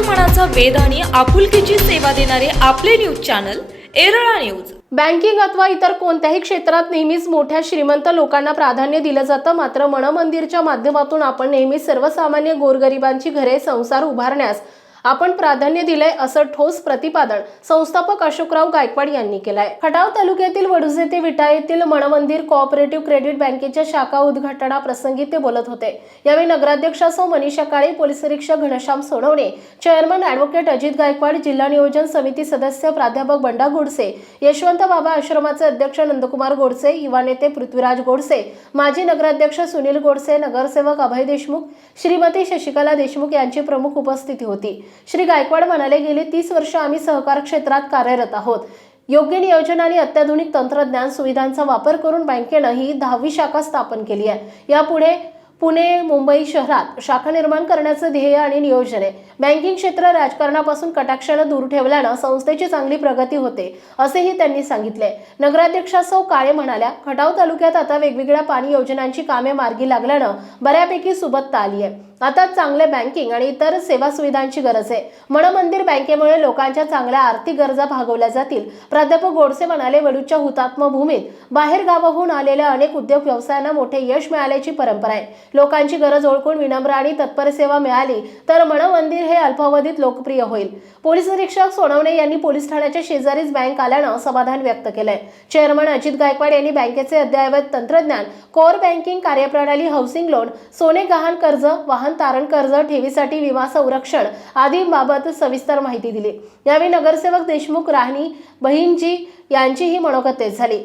मनाचा वेध आणि आपुलकीची सेवा देणारे आपले news channel Erala news. Banking अथवा इतर कोणत्याही क्षेत्रात नेहमीच मोठ्या श्रीमंत लोकांना प्राधान्य दिलं जातं. मात्र मनमंदिरच्या माध्यमातून आपण नेहमीच सर्वसामान्य गोरगरिबांची घरे संसार उभारण्यास आपण प्राधान्य दिलंय असं ठोस प्रतिपादन संस्थापक अशोकराव गायकवाड यांनी केलंय. खटाव तालुक्यातील वडुजे ते विटा येथील मणमंदिर कोऑपरेटिव्ह क्रेडिट बँकेच्या शाखा उद्घाटनाप्रसंगी ते बोलत होते. यावेळी नगराध्यक्षा सौ मनीषा काळे पोलीस निरीक्षक घनश्याम सोनवणे चेअरमन अॅडव्होकेट अजित गायकवाड जिल्हा नियोजन समिती सदस्य प्राध्यापक बंडा गोडसे यशवंत बाबा आश्रमाचे अध्यक्ष नंदकुमार गोडसे युवा नेते पृथ्वीराज गोडसे माजी नगराध्यक्ष सुनील गोडसे नगरसेवक अभय देशमुख श्रीमती शशिकला देशमुख यांची प्रमुख उपस्थिती होती. श्री गायकवाड म्हणाले गेली तीस वर्ष आम्ही सहकार क्षेत्रात कार्यरत आहोत. योग्य नियोजन आणि अत्याधुनिक तंत्रज्ञान सुविधांचा वापर करून बँकेनं ही दहावी शाखा स्थापन केली आहे. यापुढे पुणे मुंबई शहरात शाखा निर्माण करण्याचं ध्येय आणि नियोजन आहे. बँकिंग क्षेत्र राजकारणापासून कटाक्षानं दूर ठेवल्यानं संस्थेची चांगली प्रगती होते असेही त्यांनी सांगितले नगराध्यक्षा सौ काळे म्हणाल्या खटाव तालुक्यात आता वेगवेगळ्या पाणी योजनांची कामे मार्गी लागल्यानं बऱ्यापैकी सुबत्ता आली आहे. आता चांगले बँकिंग आणि इतर सेवा सुविधांची गरज आहे. मनमंदिर बँकेमुळे लोकांच्या चांगल्या आर्थिक गरजा भागवल्या जातील. प्राध्यापक गोडसे म्हणाले वडूच्या हुतात्मा भूमीत बाहेर गावाहून आलेल्या अनेक उद्योग व्यवसायांना मोठे यश मिळाल्याची परंपरा आहे. लोकांची गरज ओळखून विनम्र आणि तत्पर सेवा मिळाली तर मनमंदिर हे अल्पावधीत लोकप्रिय होईल. पोलीस निरीक्षक सोनवणे यांनी पोलीस ठाण्याच्या शेजारीच बँक आल्यानं समाधान व्यक्त केलंय. चेअरमन अजित गायकवाड यांनी बँकेचे अद्ययावत तंत्रज्ञान कोर बँकिंग कार्यप्रणाली हाऊसिंग लोन सोने गहाण कर्ज वाहन तारण कर्ज ठेवीसाठी विमा संरक्षण आदींबाबत सविस्तर माहिती दिली. यावेळी नगरसेवक देशमुख राहणी बहिणजी यांचीही मनोगतेच झाली.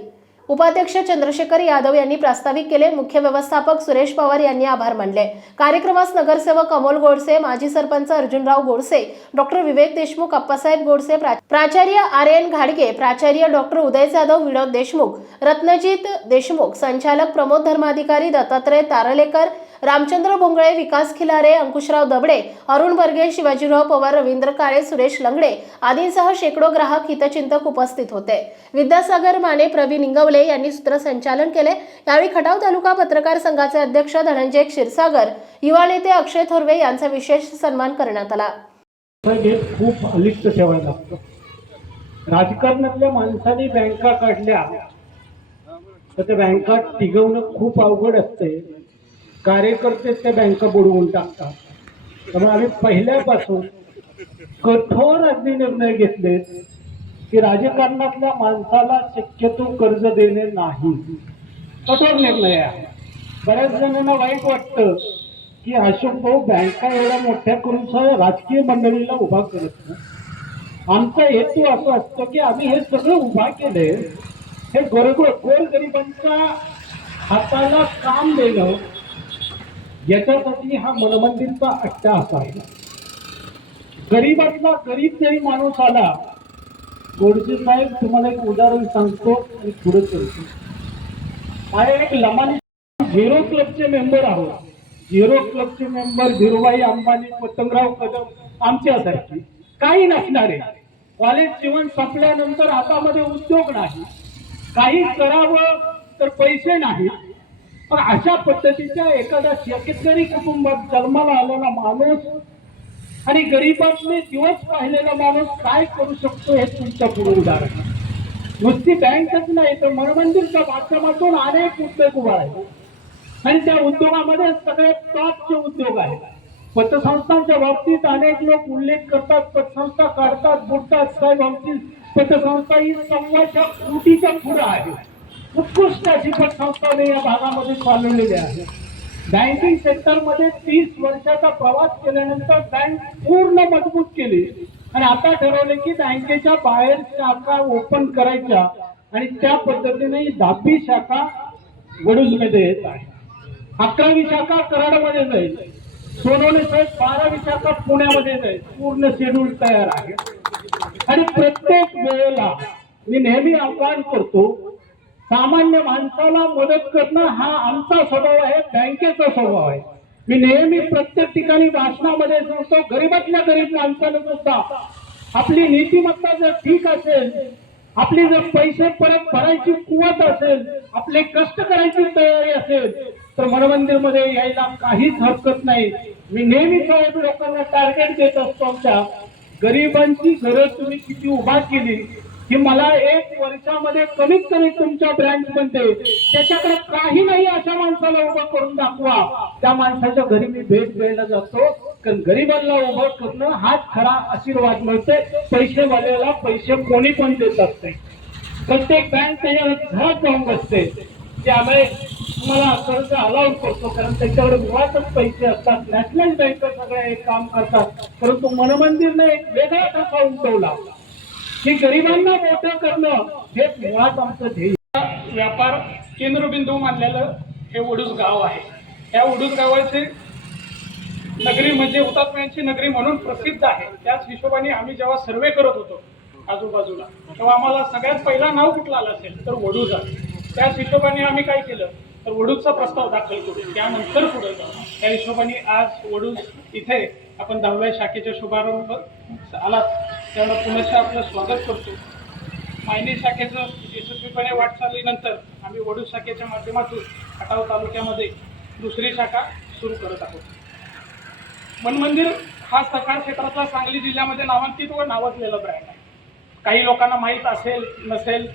उपाध्यक्ष चंद्रशेखर यादव यांनी प्रास्ताविक केले. मुख्य व्यवस्थापक सुरेश पवार यांनी आभार मानले. कार्यक्रमास नगरसेवक अमोल गोडसे माजी सरपंच अर्जुनराव गोडसे डॉक्टर विवेक देशमुख अप्पासाहेब गोडसे प्राचार्य आर एन घाडगे प्राचार्य डॉक्टर उदय जाधव विनोद देशमुख रत्नजित देशमुख संचालक प्रमोद धर्माधिकारी दत्तात्रय तारलेकर रामचंद्र भोंगळे विकास खिलारे अंकुशराव दबडे अरुण बर्गे शिवाजीराव पवार रवींद्र काळे सुरेश लंगडे आदींसह शेकडो ग्राहक हितचिंतक उपस्थित होते. विद्यासागर माने प्रवीण इंगवले यांनी सूत्रसंचालन केले. यावेळी खटाव तालुका पत्रकार संघाचे अध्यक्ष धनंजय क्षीरसागर युवा नेते अक्षय थोरवे यांचा विशेष सन्मान करण्यात आला. खूप अलिप्त ठेवायला लागतं. राजकारणातल्या माणसाने बँका काढल्या तर त्या बँका टिकवणं खूप अवघड असते. कार्यकर्ते त्या बँका बुडवून टाकतात. त्यामुळे आम्ही पहिल्यापासून कठोर अगदी निर्णय घेतले की राजकारणातल्या माणसाला शक्यतो कर्ज देणे नाही. कठोर निर्णय आहे. बऱ्याच जणांना वाईट वाटतं की अशोक भाऊ बँका एवढ्या मोठ्या करून सह राजकीय मंडळीला उभा करत नाही. आमचा हेतू असं असतो की आम्ही हे सगळं उभा केलंय हे गोरगो गोरगरिबांच्या हाताला काम देणं याच्यासाठी हा मनमंदिरचा अट्टाहास आहे. गरीबातला गरीब जरी माणूस आला गोडसे साहेब तुम्हाला एक उदाहरण सांगतो आणि पुढे करतो एक लमानी झिरो क्लबचे मेंबर आहोत. झिरो क्लबचे मेंबर धीरूभाई अंबानी पतंगराव कदम आमच्यासारखी. काही नसणारे कॉलेज जीवन संपल्यानंतर हातामध्ये उद्योग नाही. काही करावं तर पैसे नाही पण अशा पद्धतीच्या एखाद्या शेतकरी कुटुंबात जन्माला आलेला माणूस आणि गरीबातले दिवस पाहिलेला माणूस काय करू शकतो हे तुमच्यापुढे उदाहरण नुसती बँकच नाही तर मनमंदिरच्या माध्यमातून अनेक उद्योग उभा आहेत. आणि त्या उद्योगामध्ये सगळे टॉपचे उद्योग आहेत. पतसंस्थांच्या बाबतीत अनेक लोक उल्लेख करतात पतसंस्था काढतात बुडतात. काय बाबतीत पतसंस्था ही संवाच्या कोटीच्या पुढे आहे. उत्कृष्ट अशी पतसंस्थाने या भागामध्ये चालवलेली आहे. बँकिंग सेक्टरमध्ये तीस वर्षाचा प्रवास केल्यानंतर बँक पूर्ण मजबूत केली. आणि आता ठरवले की बँकेच्या बाहेर शाखा ओपन करायच्या आणि त्या पद्धतीने ही दहावी शाखा वडूजमध्ये येत आहे. अकरावी शाखा कराडमध्ये जाईल. सोनवणे साहेब बारावी शाखा पुण्यामध्ये जाईल. पूर्ण शेड्यूल तयार आहे. आणि प्रत्येक वेळेला मी नेहमी आव्हान करतो सामान्य माणसाला मदत करणं हा आमचा स्वभाव आहे बँकेचा स्वभाव आहे. मी नेहमी प्रत्येक ठिकाणी भाषणामध्ये सांगतो गरीबातल्या गरीब माणसाला सुद्धा. आपली नीतिमत्ता जर ठीक असेल आपली जर पैसे परत भरायची कुवत असेल आपले कष्ट करायची तयारी असेल तर मनमंदिरमध्ये यायला काहीच हरकत नाही. मी नेहमी साहेब लोकांना टार्गेट देत असतो आमच्या. गरिबांची गरज तुम्ही किती उभा केली की मला एक वर्षामध्ये कमीत कमी तुमच्या ब्रँच मध्ये त्याच्याकडे काही नाही अशा माणसाला उभं करून दाखवा. त्या माणसाच्या घरी मी भेट द्यायला जातो. कारण गरिबांना उभं करणं हाच खरा आशीर्वाद मिळते पैसेवाल्याला पैसे कोणी पण देत असते प्रत्येक बँक त्याच्या घरात जाऊन बसते. त्यामुळे तुम्हाला कर्ज अलाउड करतो. कारण त्याच्याकडे मुळातच पैसे असतात. नॅशनल बँक सगळ्या हे काम करतात. परंतु मनमंदिरने एक वेगळा कसा उमटवला. की गरिबांना मोठं करणं हे मुळात आमचं ध्येय. व्यापार केंद्रबिंदू मानलेलं हे वडूज गाव आहे. या वडूज गावाचे नगरी म्हणजे हुतात्म्यांची नगरी म्हणून प्रसिद्ध आहे. त्याच हिशोबाने आम्ही जेव्हा सर्वे करत होतो आजूबाजूला तेव्हा आम्हाला सगळ्यात पहिला नाव कुठलं आलं असेल तर वडूजा त्याच हिशोबाने आम्ही काय केलं? तर वडूजचा प्रस्ताव दाखल करू. त्यानंतर पुढे जाऊ. त्या हिशोबाने आज वडूज इथे आपण दहाव्या शाखेच्या शुभारंभ आलात. त्यामुळे पुनश्च आपलं स्वागत करतो. मायनी शाखेचं यशस्वीपणे वाटचालीनंतर आम्ही वडू शाखेच्या माध्यमातून खटाव तालुक्यामध्ये दुसरी शाखा सुरू करत आहोत. मनमंदिर हा सहकार क्षेत्रातला सांगली जिल्ह्यामध्ये नामांकित व नावाजलेला ब्रँड आहे. काही लोकांना माहीत असेल नसेल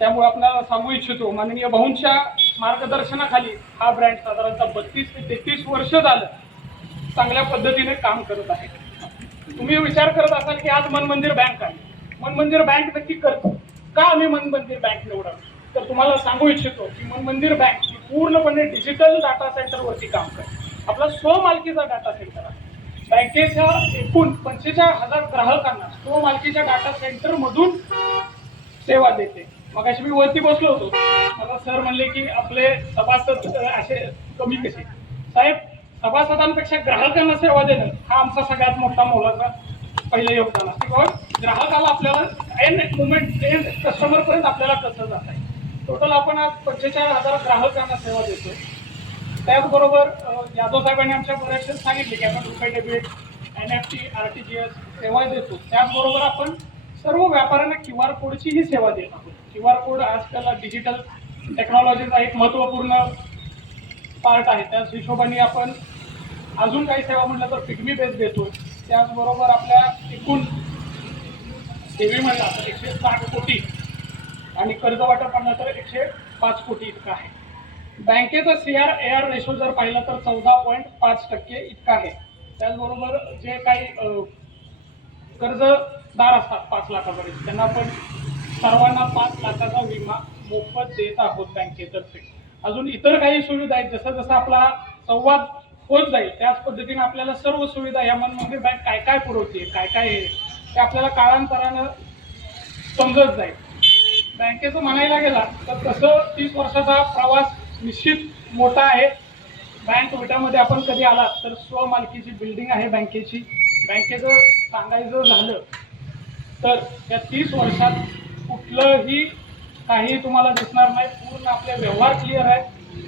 त्यामुळे आपल्याला सांगू इच्छितो. माननीय भाऊंच्या मार्गदर्शनाखाली हा ब्रँड साधारणतः बत्तीस ते तेहतीस वर्ष झालं चांगल्या पद्धतीने काम करत आहे. तुम्ही विचार करत असाल की आज मन मंदिर बँक आहे. मन मंदिर बँक नक्की करतो. का आम्ही मन मंदिर बँक निवडावी तर तुम्हाला सांगू इच्छितो की मन मंदिर बँक ही पूर्णपणे डिजिटल डाटा सेंटरवरती काम करते. आपला स्वमालकीचा डाटा सेंटर आहे. बँकेच्या एकूण पंचेचाळीस हजार ग्राहकांना स्वमालकीच्या डाटा सेंटर मधून सेवा देते. मग अशी मी वरती बसलो होतो. मला सर म्हणले की आपले सभासद असे कमी कसे? साहेब सभासदांपेक्षा ग्राहकांना सेवा देणं हा आमचा सगळ्यात मोठा मोलाचा पहिलं योगदान. असते ग्राहकाला आपल्याला एन मुमेंट एन कस्टमर पर्यंत आपल्याला कसं जात आहे टोटल आपण आज पंचेचाळीस हजार ग्राहकांना सेवा देतो त्याचबरोबर यादव साहेबांनी आमच्या बऱ्याचशा सांगितले की आपण रुपये debit N F T R T G S सेवा देतो. त्याचबरोबर आपण सर्व व्यापाऱ्यांना क्यू आर कोडचीही सेवा देत आहोत. क्यू आर कोड आजकाल डिजिटल टेक्नॉलॉजीचा एक महत्त्वपूर्ण पार्ट आहे त्याच हिशोबाने आपण अजून काही सेवा म्हटलं तर पिगमी बेस देतो त्याचबरोबर आपल्या एकूण सेवी म्हणला तर एकशे साठ कोटी आणि कर्ज वाटप म्हणलं तर एकशे पाच कोटी इतकं आहे. बँकेचा C R A R ratio जर पाहिला तर चौदा पॉईंट पाच टक्के इतका आहे. त्याचबरोबर जे काही कर्जदार असतात पाच लाखापर्यंत त्यांना पण सर्वांना पाच लाखाचा विमा मोफत देत आहोत बँकेतर्फे. अजून इतर काही सुविधा आहेत जसं जसं आपला संवाद होत जाईल. त्याच पद्धतीने आपल्याला सर्व सुविधा या मनमंदिर बँक काय काय पुरवते काय काय आहे ते आपल्याला काळांतरानं समजत जाईल. बँकेचं म्हणायला गेला तर तसं तीस वर्षाचा प्रवास निश्चित मोठा आहे. बँक विटामध्ये आपण कधी आलात तर स्वमालकीची बिल्डिंग आहे बँकेची. बँकेचं सांगायचं झालं तर त्या तीस वर्षात कुठलंही काही तुम्हाला दिसणार नाही. पूर्ण आपले व्यवहार क्लिअर आहे.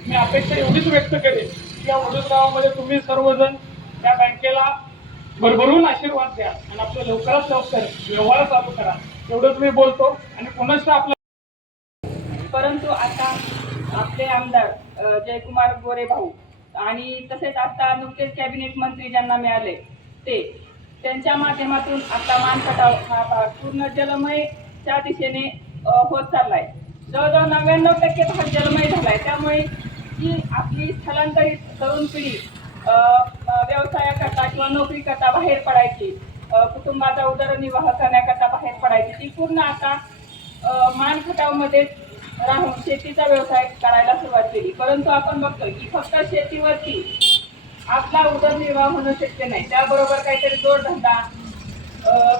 मी अपेक्षा एवढीच व्यक्त करेन या वडूज गावामध्ये तुम्ही सर्वजण त्या बँकेला भरभरून आशीर्वाद द्या आणि आपलं लवकरात लवकर व्यवहार चालू करा. एवढंच मी बोलतो आणि पुनश्च आपलं परंतु आता आपले आमदार जयकुमार गोरे भाऊ आणि तसेच आता नुकतेच कॅबिनेट मंत्री ज्यांना मिळाले ते त्यांच्या माध्यमातून आता मानखटाव हा भाग पूर्ण जलमयच्या दिशेने होत चाललाय. जवळजवळ नव्याण्णव टक्के भाग जलमय झालाय. त्यामुळे जी आपली स्थलांतरित तरुण पिढी व्यवसायाकरता किंवा नोकरीकरता बाहेर पडायची कुटुंबाचा उदरनिर्वाह करण्याकरता बाहेर पडायची ती पूर्ण आता मानखटावमध्ये राहून शेतीचा व्यवसाय करायला सुरुवात केली. परंतु आपण बघतोय की फक्त शेतीवरती आपला उदरनिर्वाह होणं शक्य नाही. त्याबरोबर काहीतरी जोडधंदा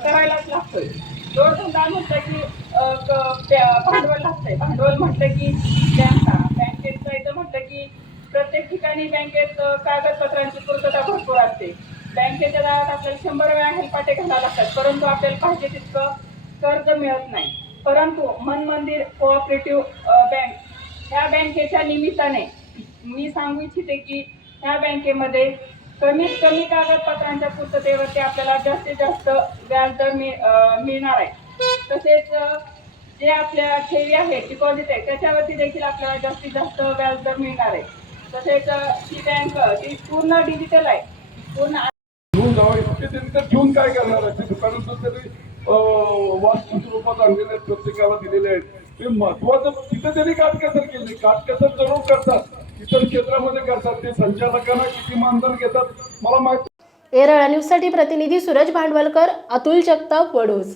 करायलाच लागतोय. जोडधंदा म्हटलं की क- त्या- भांडवल लागतंय. भांडवल म्हटलं की बँका बँकेत जायचं म्हटलं की प्रत्येक ठिकाणी बँकेत कागदपत्रांची पूर्तता भरपूर असते. बँकेच्या दारात आपल्याला शंभर वेळा हेलपाटे घालावं लागतात परंतु आपल्याला पाहिजे तितकं कर्ज मिळत नाही. परंतु मन मंदिर कोऑपरेटिव्ह बँक ह्या बँकेच्या निमित्ताने मी सांगू इच्छिते की ह्या बँकेमध्ये कमीत कमी कागदपत्रांच्या पूर्ततेवरती आपल्याला जास्तीत जास्त व्याजदर मिळ मिळणार आहे. तसेच जे आपल्या ठेवी आहे डिपॉझिट आहे त्याच्यावरती देखील आपल्याला जास्तीत जास्त व्याजदर मिळणार आहे. तसेच ही बँक ती पूर्ण डिजिटल आहे पूर्ण घेऊन जावं काय करणार आहे? ते दुकानात तर त्यांनी अं, वास्तू स्वरूपात आणलेले आहेत प्रत्येकाला दिलेले आहेत. ते महत्वाचं तिथं त्यांनी काटकसर केली. काटकसर जरूर करतात. इतर क्षेत्रामध्ये करतात. ते संचालकांना किती मानधन घेतात मला माहिती एरळा न्यूजसाठी प्रतिनिधी सूरज भांडवलकर अतुल जगताप वडोज